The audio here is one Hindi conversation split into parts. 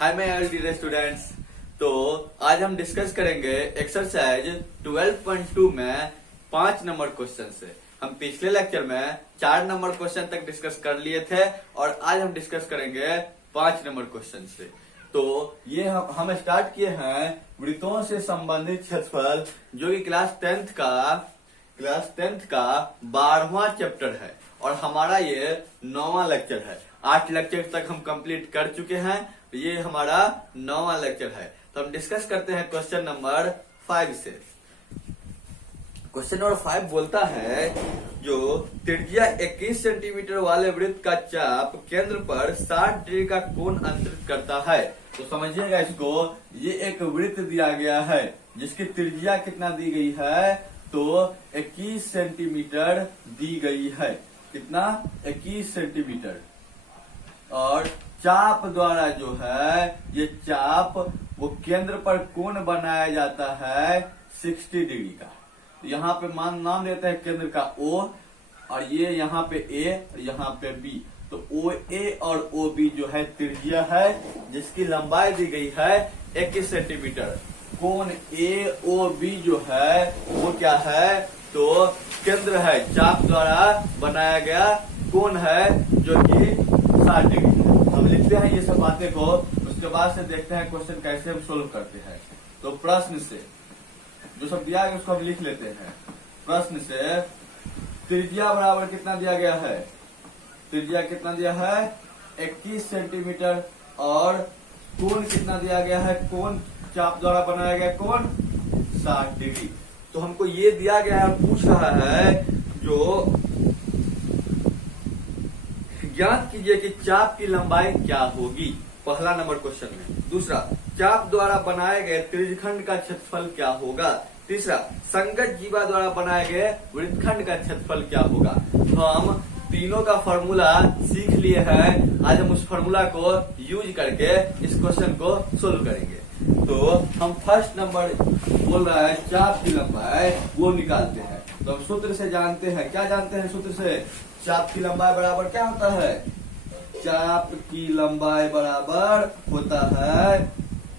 Hi my dear students. तो आज हम डिस्कस करेंगे एक्सरसाइज 12.2 में 5 नंबर क्वेश्चन से। हम पिछले लेक्चर में 4 नंबर क्वेश्चन तक डिस्कस कर लिए थे और आज हम डिस्कस करेंगे 5 नंबर क्वेश्चन से। तो ये हम स्टार्ट किए हैं वृत्तों से संबंधित क्षेत्रफल, जो कि क्लास टेंथ का 12वां चैप्टर है और हमारा ये 9वां लेक्चर है। 8 लेक्चर तक हम कंप्लीट कर चुके हैं, ये हमारा 9वां लेक्चर है। तो हम डिस्कस करते हैं क्वेश्चन नंबर 5 से। क्वेश्चन नंबर 5 बोलता है, जो त्रिज्या 21 सेंटीमीटर वाले वृत्त का चाप केंद्र पर 60 डिग्री का कोण अंतरित करता है। तो समझिएगा इसको, ये एक वृत्त दिया गया है जिसकी त्रिज्या कितना दी गई है, तो 21 सेंटीमीटर दी गई है। कितना? 21 सेंटीमीटर। और चाप द्वारा जो है, ये चाप वो केंद्र पर कोण बनाया जाता है 60 डिग्री का। यहाँ पे नाम देते हैं केंद्र का O, और ये यहाँ पे A और यहाँ पे B। तो OA और OB जो है त्रिज्या है, जिसकी लंबाई दी गई है 21 सेंटीमीटर। कोण AOB जो है वो क्या है, तो केंद्र है, चाप द्वारा बनाया गया कोण है, जो कि 60 डिग्री। हम लिखते हैं ये सब बातें को, उसके बाद से देखते हैं क्वेश्चन कैसे हम सोल्व करते हैं। तो प्रश्न से जो सब दिया गया उसको हम लिख लेते हैं। प्रश्न से त्रिज्या बराबर कितना दिया गया है, त्रिज्या कितना दिया है 21 सेंटीमीटर, और कोण कितना दिया गया है, कोण चाप द्वारा बनाया गया कोण 60 डिग्री। तो हमको ये दिया गया है, पूछ रहा है जो ज्ञात कीजिए कि चाप की लंबाई क्या होगी, पहला नंबर क्वेश्चन में। दूसरा, चाप द्वारा बनाए गए त्रिज्यखंड का क्षेत्रफल क्या होगा। तीसरा, संगत जीवा द्वारा बनाए गए वृत्तखंड का क्षेत्रफल क्या होगा। हम तीनों का फॉर्मूला सीख लिए हैं, आज हम उस फॉर्मूला को यूज करके इस क्वेश्चन को सोल्व करेंगे। तो हम फर्स्ट नंबर बोल रहा है चाप की लंबाई, वो निकालते हैं। तो हम सूत्र से जानते हैं, क्या जानते हैं सूत्र से, चाप की लंबाई बराबर क्या होता है, चाप की लंबाई बराबर होता है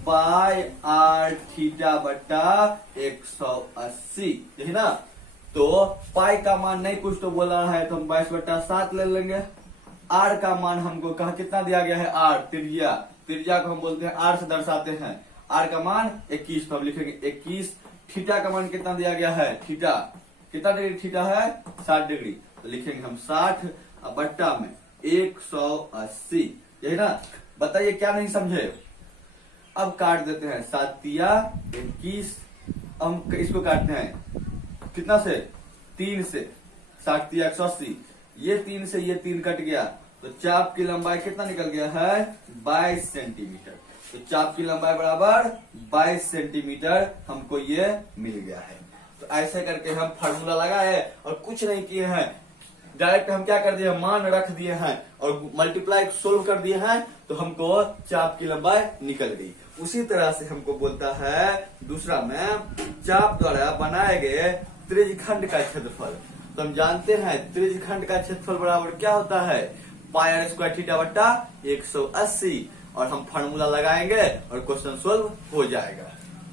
पाई आर थीटा बट्टा 180, यही ना। तो पाई का मान नहीं कुछ तो बोला है, तो हम 22/7 ले लेंगे। आर का मान हमको कहा कितना दिया गया है, आर त्रिज्या को हम बोलते हैं आर से दर्शाते हैं। आर का मान 21, तो हम लिखेंगे 21। थीटा का मान कितना दिया गया है, थीटा कितना डिग्री थीटा है 60 डिग्री, तो लिखेंगे हम 60 बट्टा में 180, यही ना। बताइए क्या नहीं समझे। अब काट देते हैं, 7 21, हम इसको काटते हैं कितना से, 3 से, 60 180, ये 3 से ये 3 कट गया, तो चाप की लंबाई कितना निकल गया है 22 सेंटीमीटर। तो चाप की लंबाई बराबर 22 सेंटीमीटर हमको ये मिल गया है। तो ऐसे करके हम फार्मूला लगाए और कुछ नहीं किए हैं, डायरेक्ट हम क्या कर दिए, मान रख दिए हैं और मल्टीप्लाई सोल्व कर दिए हैं, तो हमको चाप की लंबाई निकल गई। उसी तरह से हमको बोलता है दूसरा में, चाप द्वारा बनाए गए त्रिज्यखंड का क्षेत्रफल। तो हम जानते हैं त्रिज्यखंड का क्षेत्रफल बराबर क्या होता है, पाई आर स्क्वायर थीटा बट्टा 180, और हम फार्मूला लगाएंगे और क्वेश्चन सोल्व हो जाएगा।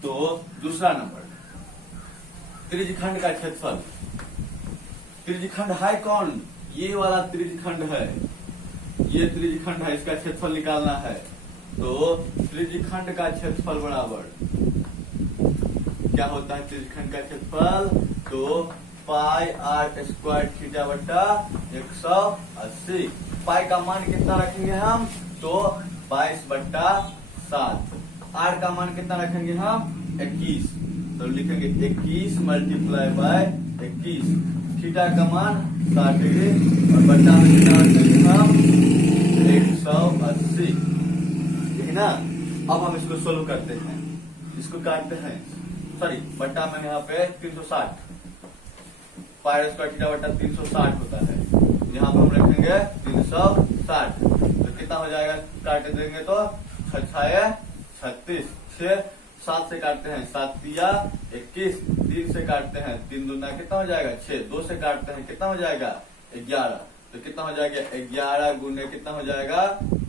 तो दूसरा नंबर, त्रिज्यखंड का क्षेत्रफल। त्रिज्यखंड है कौन, ये वाला त्रिज्यखंड है, ये त्रिज्यखंड है, इसका क्षेत्रफल निकालना है। तो त्रिज्यखंड का क्षेत्रफल बराबर क्या होता है, त्रिज्यखंड का क्षेत्रफल, तो पाई आर स्क्वायर थीटा बट्टा 180। पाई का मान कितना रखेंगे हम, तो 22/7। आर का मान कितना रखेंगे हम 21, तो लिखेंगे 21 मल्टीप्लाई बाय 21। थीटा का मान 60 डिग्री और बट्टा में कितना रखेंगे हम 180, यही ना। अब हम इसको सोल्व करते हैं, इसको काटते हैं, सॉरी बट्टा में यहाँ पे 360, पाई स्क्वायर थीटा बट्टा 360 होता है, यहाँ पे हम रखेंगे 360। तो कितना हो जाएगा, काट देंगे तो 6 36, 6 7 से काटते हैं 7 21, 3 से काटते हैं 3 दूना कितना हो जाएगा 6, 2 से काटते हैं कितना हो जाएगा 11, तो कितना हो जाएगा 11 गुने कितना हो जाएगा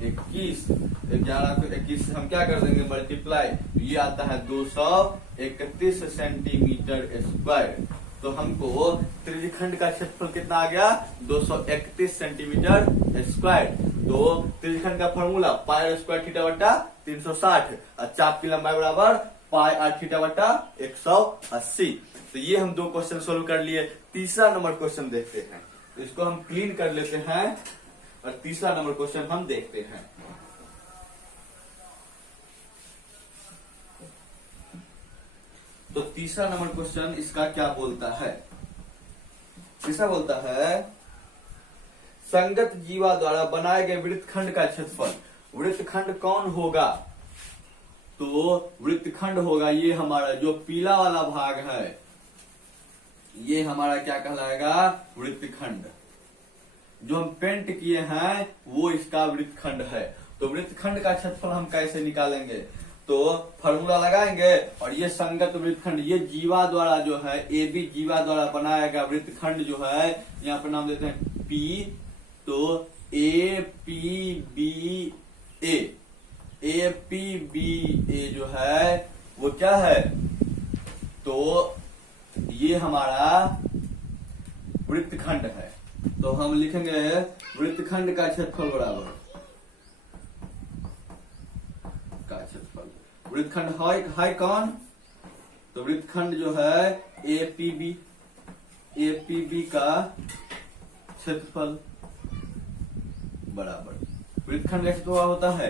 21। 11 को 21 से हम क्या कर देंगे मल्टीप्लाई, तो ये आता है 231 सेंटीमीटर स्क्वायर। तो हमको त्रिज्यखंड का क्षेत्रफल कितना आ गया 231 सेंटीमीटर स्क्वायर। तो त्रिज्यखंड का फॉर्मूला पाई स्क्वायर थीटा बटा 360 और चाप की लंबाई बराबर पाई आर थीटा बटा 180। तो ये हम 2 क्वेश्चन सोल्व कर लिए। तीसरा नंबर क्वेश्चन देखते हैं, तो इसको हम क्लीन कर लेते हैं और तीसरा नंबर क्वेश्चन हम देखते हैं। तो तीसरा नंबर क्वेश्चन इसका क्या बोलता है, तीसरा बोलता है संगत जीवा द्वारा बनाए गए वृत्तखंड का क्षेत्रफल। वृत्तखंड कौन होगा, तो वृत्तखंड होगा ये हमारा जो पीला वाला भाग है, ये हमारा क्या कहलाएगा वृत्तखंड। जो हम पेंट किए हैं वो इसका वृत्तखंड है। तो वृत्तखंड का क्षेत्रफल हम कैसे निकालेंगे, तो फॉर्मूला लगाएंगे और ये संगत वृत्तखंड, ये जीवा द्वारा जो है ए बी जीवा द्वारा बनाया गया वृत्तखंड जो है, यहाँ पर नाम देते हैं पी। तो ए पी बी ए जो है वो क्या है, तो ये हमारा वृत्तखंड है। तो हम लिखेंगे वृत्तखंड का क्षेत्रफल बराबर का क्षेत्रफल। वृत्तखंड है कौन, तो वृत्तखंड जो है एपीबी का क्षेत्रफल बराबर वृत्तखंड का क्षेत्रफल होता है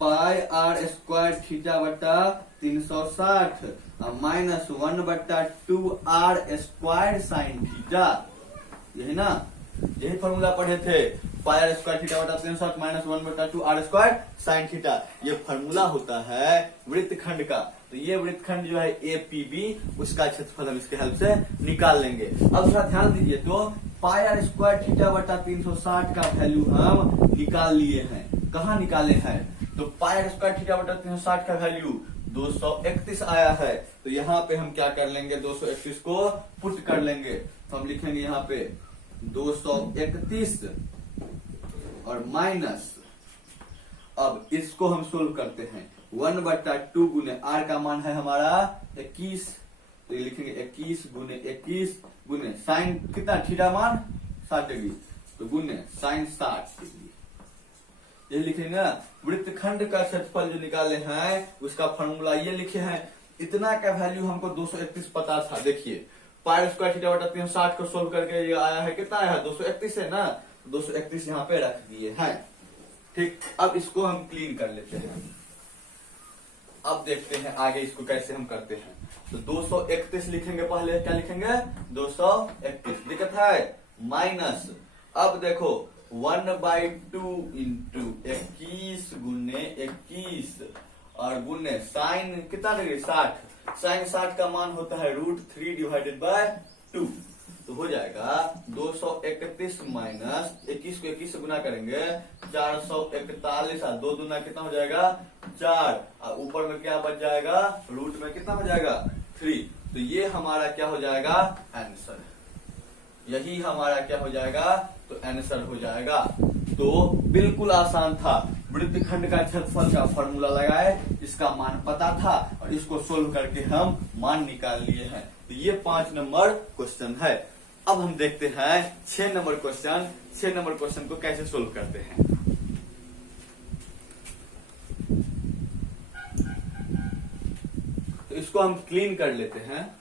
पाई आर स्क्वायर थीटा बटा 360 माइनस 1 बटा 2 आर स्क्वायर साइन थीटा। यही ना, यही फॉर्मूला पढ़े थे, पाई आर स्क्वायर थीटा बटा 360 माइनस 1 बटा 2 आर स्क्वायर साइन थीटा। ये फॉर्मूला होता है वृत्तखंड का। तो ये वृत्तखंड जो है एपीबी, उसका क्षेत्रफल हम इसके हेल्प से निकाल लेंगे। अब थोड़ा ध्यान दीजिए, तो पाई आर स्क्वायर थीटा बटा 360 का वैल्यू हम निकाल लिए हैं। कहाँ निकाले हैं, तो पाई आर स्क्वायर थीटा बटा 360 का वैल्यू 231 आया है। तो यहाँ पे हम क्या कर लेंगे 231 को पुट कर लेंगे। तो हम लिखेंगे यहाँ पे 231 और माइनस, अब इसको हम सोल्व करते हैं 1 बटा 2 गुने आर का मान है हमारा 21। तो ये लिखेंगे 21 गुने साइन कितना थीटा मान 60 डिग्री, तो गुने साइन 60 डिग्री। ये लिखेंगे वृत्तखंड का क्षेत्रफल जो निकाले हैं उसका फॉर्मूला ये लिखे हैं। इतना का वैल्यू हमको 231 पता था। देखिए पाई स्क्वायर थीटा बटा 360 को सोल्व करके ये आया है, कितना आया है 231 है ना, 231 यहाँ पे रख दिए हैं। ठीक, अब इसको हम क्लीन कर लेते हैं। अब देखते हैं आगे इसको कैसे हम करते हैं। तो 231 लिखेंगे, पहले क्या लिखेंगे 231 दिक्कत है, माइनस, अब देखो 1/2 इंटू 21 गुने 21 और गुने साइन कितना डिग्री 60, साइन 60 का मान होता है √3 डिवाइडेड बाय 2। तो हो जाएगा 231 माइनस 21 को 21 से गुना करेंगे 441 और 2 दूना कितना हो जाएगा 4 और ऊपर में क्या बच जाएगा रूट में कितना हो जाएगा 3। तो ये हमारा क्या हो जाएगा आंसर, यही हमारा क्या हो जाएगा तो आंसर हो जाएगा। तो बिल्कुल आसान था, वृत्तखंड का क्षेत्रफल का फॉर्मूला लगाए, इसका मान पता था और इसको सोल्व करके हम मान निकाल लिए हैं। तो ये 5 नंबर क्वेश्चन है। अब हम देखते हैं 6 नंबर क्वेश्चन। 6 नंबर क्वेश्चन को कैसे सोल्व करते हैं। तो इसको हम क्लीन कर लेते हैं।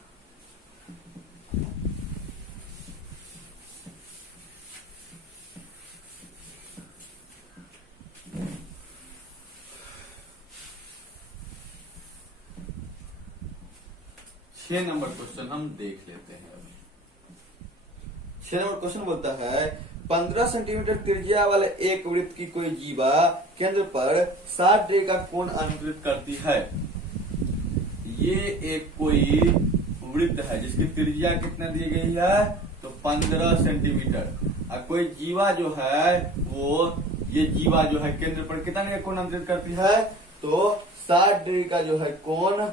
छह नंबर क्वेश्चन हम देख लेते हैं। 6 नंबर क्वेश्चन बोलता है 15 सेंटीमीटर त्रिज्या वाले एक वृत्त की कोई जीवा केंद्र पर 60 डिग्री का कोण अनुकृत करती है। ये एक कोई वृत्त है जिसकी त्रिज्या कितना दी गई है तो 15 सेंटीमीटर और कोई जीवा जो है वो ये जीवा जो है केंद्र पर कितना डिग्री का कोण अनुकृत करती है तो 60 डिग्री का जो है कोण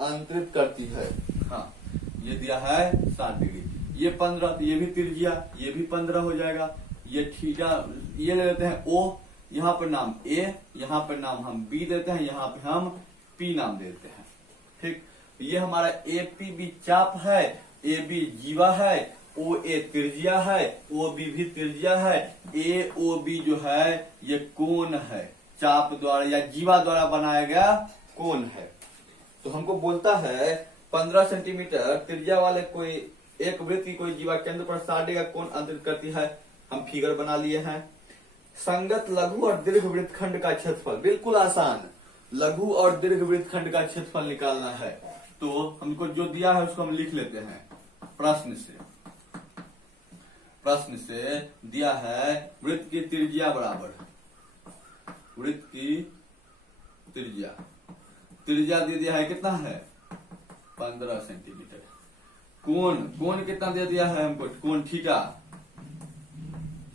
अंतरित करती है। हाँ, ये दिया है 60 डिग्री, ये 15, तो ये भी त्रिज्या, ये भी 15 हो जाएगा। ये थीटा, ये ले लेते हैं O, यहाँ पर नाम A, यहाँ पर नाम हम B देते हैं, यहाँ पे हम P नाम देते हैं। ठीक, ये हमारा APB चाप है, AB जीवा है, OA त्रिज्या है, OB भी त्रिज्या है, AOB जो है ये कोण है, चाप द्वारा या जीवा द्वारा बनाया गया कोण है। तो हमको बोलता है 15 सेंटीमीटर त्रिज्या वाले कोई एक वृत्त की कोई जीवा केंद्र पर 60 का कोण अंतरित करती है। हम फिगर बना लिए हैं। संगत लघु और दीर्घ वृत्तखंड का क्षेत्रफल, बिल्कुल आसान, लघु और दीर्घ वृत्तखंड का क्षेत्रफल निकालना है। तो हमको जो दिया है उसको हम लिख लेते हैं। प्रश्न से दिया है वृत्त की त्रिज्या बराबर, वृत्त की त्रिज्या दे दिया है, कितना है 15 सेंटीमीटर। कोण कितना दे दिया है हमको, कोण थीटा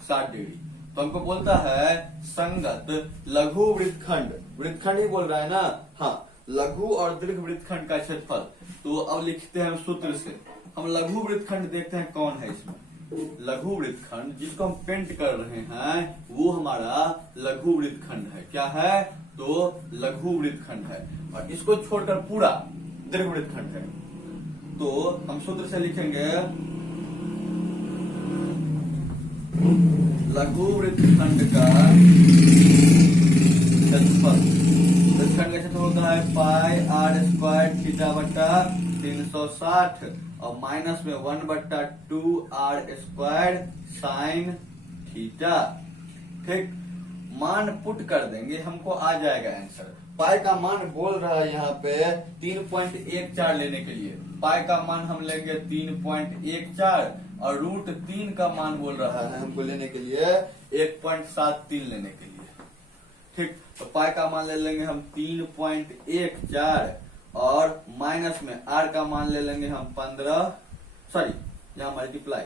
60 डिग्री। तो हमको बोलता है संगत लघु वृत्तखंड ही बोल रहा है ना, हाँ, लघु और दीर्घ वृत्तखंड का क्षेत्रफल। तो अब लिखते हैं हम सूत्र से। हम लघु वृत्तखंड देखते हैं कौन है इसमें। लघु वृत्तखंड जिसको हम पेंट कर रहे हैं वो हमारा लघु वृत्तखंड है। क्या है, तो लघु वृत्तखंड है, और इसको छोड़कर पूरा दीर्घ वृत्तखंड है। तो हम सूत्र से लिखेंगे लघु वृत्तखंड का क्षेत्रफल, वृत्तखंड का क्षेत्रफल होता है पाई आर स्क्वायर थीटा बट्टा 360 और माइनस में 1/2 आर स्क्वायर साइन थीटा। ठीक, मान पुट कर देंगे, हमको आ जाएगा आंसर। पाई का मान बोल रहा है यहाँ पे 3.14 लेने के लिए। पाई का मान हम लेंगे 3.14 और √3 का मान बोल रहा है हमको लेने के लिए 1.73 लेने के लिए। ठीक, तो पाई का मान ले लेंगे हम 3.14 और माइनस में आर का मान ले लेंगे हम 15, सॉरी यहाँ मल्टीप्लाई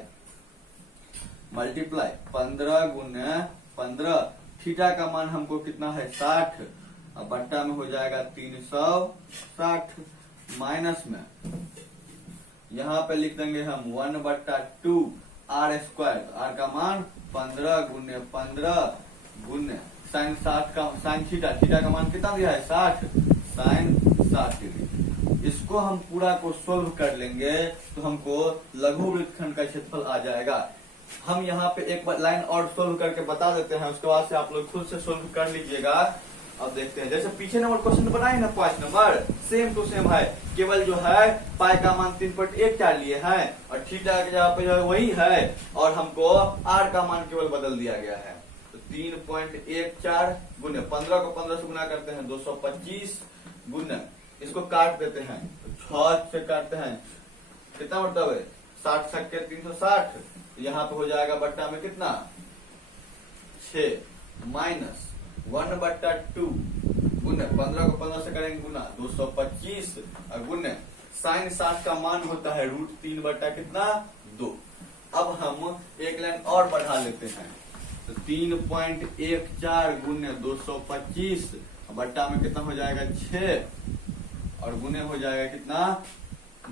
15 गुने 15। थीटा का मान हमको कितना है 60 और बट्टा में हो जाएगा 360, माइनस में यहाँ पे लिख देंगे हम 1/2 आर स्क्वायर। आर का मान 15 गुने 15 गुने साइन 60 का साइन थीटा का मान कितना दिया है 60, साइन 60 डिग्री। इसको हम पूरा को सोल्व कर लेंगे तो हमको लघु वृत्तखंड का क्षेत्रफल आ जाएगा। हम यहाँ पे एक बार लाइन और सोल्व करके बता देते हैं, उसके बाद से आप लोग खुद से सोल्व कर लीजिएगा। अब देखते हैं, जैसे पीछे नंबर क्वेश्चन बनाए ना 5 नंबर, सेम टू सेम है, केवल जो है पाई का मान 3.14 लिए हैं और थीटा के जगह पे जो है वही है, और हमको आर का मान केवल बदल दिया गया है। तो 3.14 गुने 15 को 15 से गुना करते हैं 225 गुने, इसको काट देते हैं तो 6 से काटते हैं, कितना मतलब है 60 छक्के 360, यहाँ पे हो जाएगा बट्टा में कितना 6 माइनस 1/2 गुने 15 को 15 से करेंगे गुना 225 और गुने साइन 60 का मान होता है √3 बट्टा कितना 2। अब हम एक लाइन और बढ़ा लेते हैं तो 3.14 गुने 225 बट्टा में कितना हो जाएगा 6 और गुने हो जाएगा कितना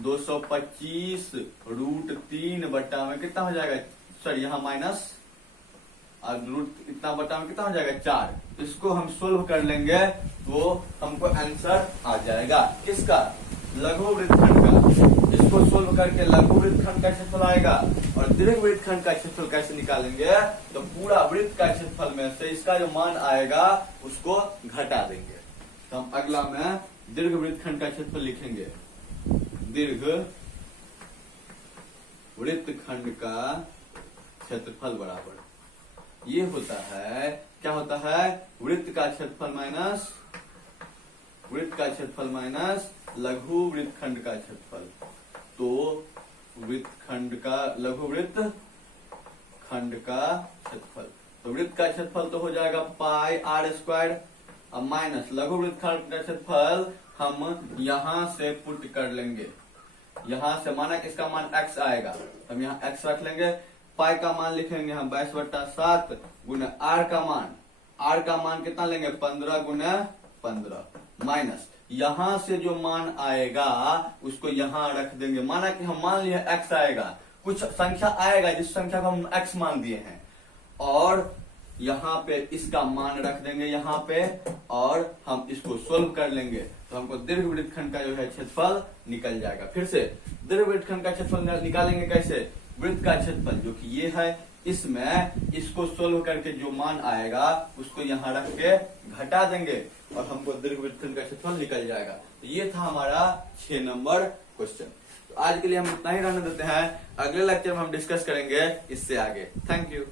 225 √3 बट्टा में कितना हो जाएगा, सॉरी यहाँ माइनस और रूट इतना बट्टा में कितना हो जाएगा 4। इसको हम सोल्व कर लेंगे तो हमको आंसर आ जाएगा किसका, लघु वृत्तखंड का। इसको सोल्व करके लघु वृत्तखंड का क्षेत्रफल आएगा और दीर्घ वृत्तखंड का क्षेत्रफल कैसे निकालेंगे, तो पूरा वृत्त का क्षेत्रफल में से इसका जो मान आएगा उसको घटा देंगे। तो हम अगला में दीर्घ वृत्तखंड का क्षेत्रफल लिखेंगे। दीर्घ वृत्तखंड का क्षेत्रफल बराबर ये होता है, क्या होता है, वृत्त का क्षेत्रफल माइनस लघु वृत्तखंड का क्षेत्रफल। तो वृत्तखंड का लघु वृत्तखंड का क्षेत्रफल, तो वृत्त का क्षेत्रफल तो हो जाएगा पाई आर स्क्वायर। अब माइनस लघु वृत्तखंड का क्षेत्रफल हम यहां से पुट कर लेंगे, यहां से माना कि इसका मान x आएगा, हम यहाँ x रख लेंगे। पाई का मान लिखेंगे हम 22/7 गुने आर का मान कितना लेंगे 15 गुने 15 माइनस यहां से जो मान आएगा उसको यहां रख देंगे। माना कि हम मान लिया x आएगा, कुछ संख्या आएगा जिस संख्या को हम x मान दिए हैं, और यहाँ पे इसका मान रख देंगे यहाँ पे, और हम इसको सोल्व कर लेंगे तो हमको दीर्घ वृत्तखंड का जो है क्षेत्रफल निकल जाएगा। फिर से दीर्घ वृत्तखंड का क्षेत्रफल निकालेंगे कैसे, वृत्त का क्षेत्रफल जो कि ये है, इसमें इसको सोल्व करके जो मान आएगा उसको यहाँ रख के घटा देंगे और हमको दीर्घ वृत्तखंड का क्षेत्रफल निकल जाएगा। तो ये था हमारा 6 नंबर क्वेश्चन। तो आज के लिए हम इतना ही रहने देते हैं, अगले लेक्चर में हम डिस्कस करेंगे इससे आगे। Thank you.